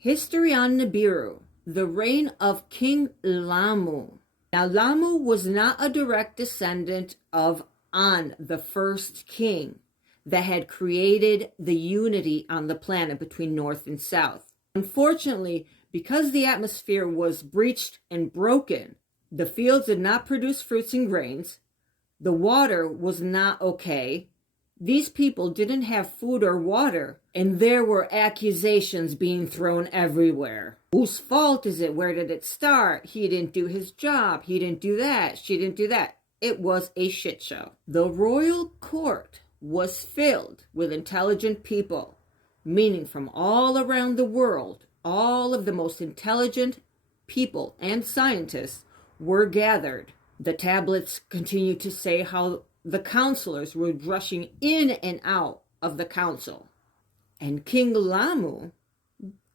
History on Nibiru, the reign of King Lamu. Now, Lamu was not a direct descendant of An, the first king that had created the unity on the planet between North and South. Unfortunately, because the atmosphere was breached and broken, the fields did not produce fruits and grains, the water was not okay, these people didn't have food or water, and there were accusations being thrown everywhere. Whose fault is it? Where did it start? He didn't do his job. He didn't do that. She didn't do that. It was a shit show. The royal court was filled with intelligent people, meaning from all around the world, all of the most intelligent people and scientists were gathered. The tablets continue to say how the counselors were rushing in and out of the council. And King Lamu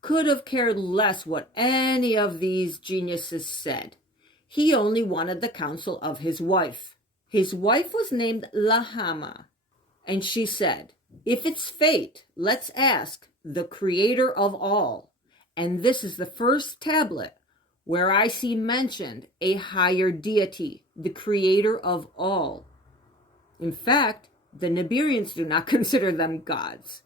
could have cared less what any of these geniuses said. He only wanted the counsel of his wife. His wife was named Lahama, and she said, "If it's fate, let's ask the creator of all." And this is the first tablet where I see mentioned a higher deity, the creator of all. In fact, the Nibirians do not consider them gods.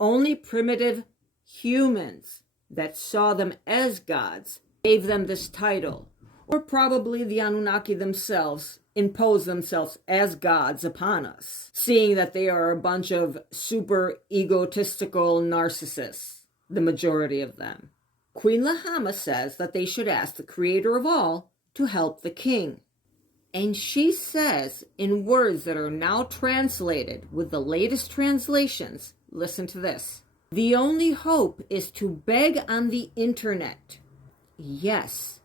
Only primitive humans that saw them as gods gave them this title, or probably the Annunaki themselves imposed themselves as gods upon us, seeing that they are a bunch of super egotistical narcissists, the majority of them. Queen Lahama says that they should ask the creator of all to help the king. And she says, in words that are now translated with the latest translations, listen to this: "The only hope is to beg on the internet." Yes,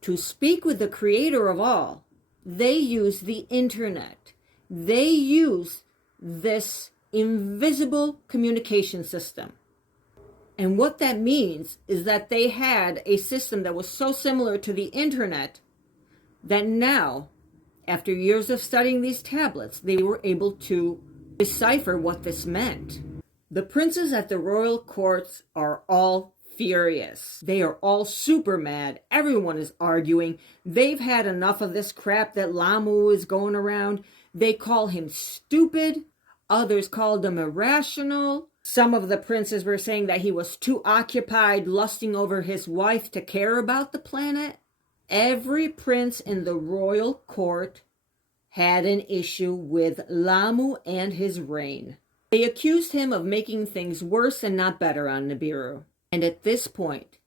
to speak with the creator of all, they use the internet. They use this invisible communication system. And what that means is that they had a system that was so similar to the internet that now, after years of studying these tablets, they were able to decipher what this meant. The princes at the royal courts are all furious. They are all super mad. Everyone is arguing. They've had enough of this crap that Lamu is going around. They call him stupid. Others called him irrational. Some of the princes were saying that he was too occupied lusting over his wife to care about the planet. Every prince in the royal court had an issue with Lamu and his reign. They accused him of making things worse and not better on Nibiru. And at this point,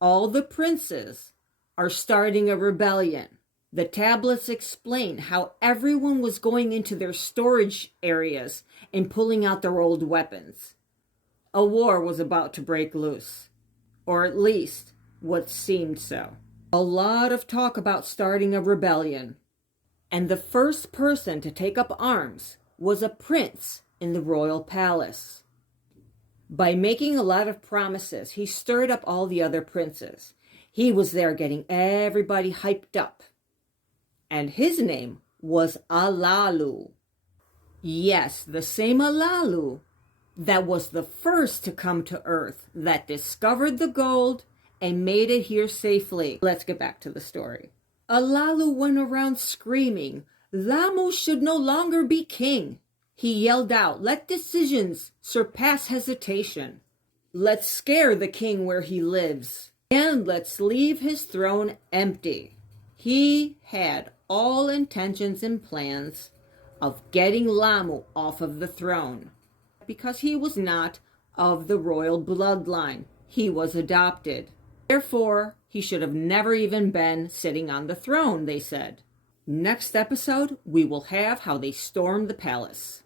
all the princes are starting a rebellion. The tablets explain how everyone was going into their storage areas and pulling out their old weapons. A war was about to break loose, or at least what seemed so. A lot of talk about starting a rebellion. And the first person to take up arms was a prince in the royal palace. By making a lot of promises, he stirred up all the other princes. He was there getting everybody hyped up. And his name was Alalu. Yes, the same Alalu that was the first to come to Earth, that discovered the gold and made it here safely. Let's get back to the story. Alalu went around screaming, "Lamu should no longer be king." He yelled out, "Let decisions surpass hesitation. Let's scare the king where he lives, and let's leave his throne empty." He had all intentions and plans of getting Lamu off of the throne, because he was not of the royal bloodline. He was adopted. Therefore, he should have never even been sitting on the throne, they said. Next episode, we will have how they stormed the palace.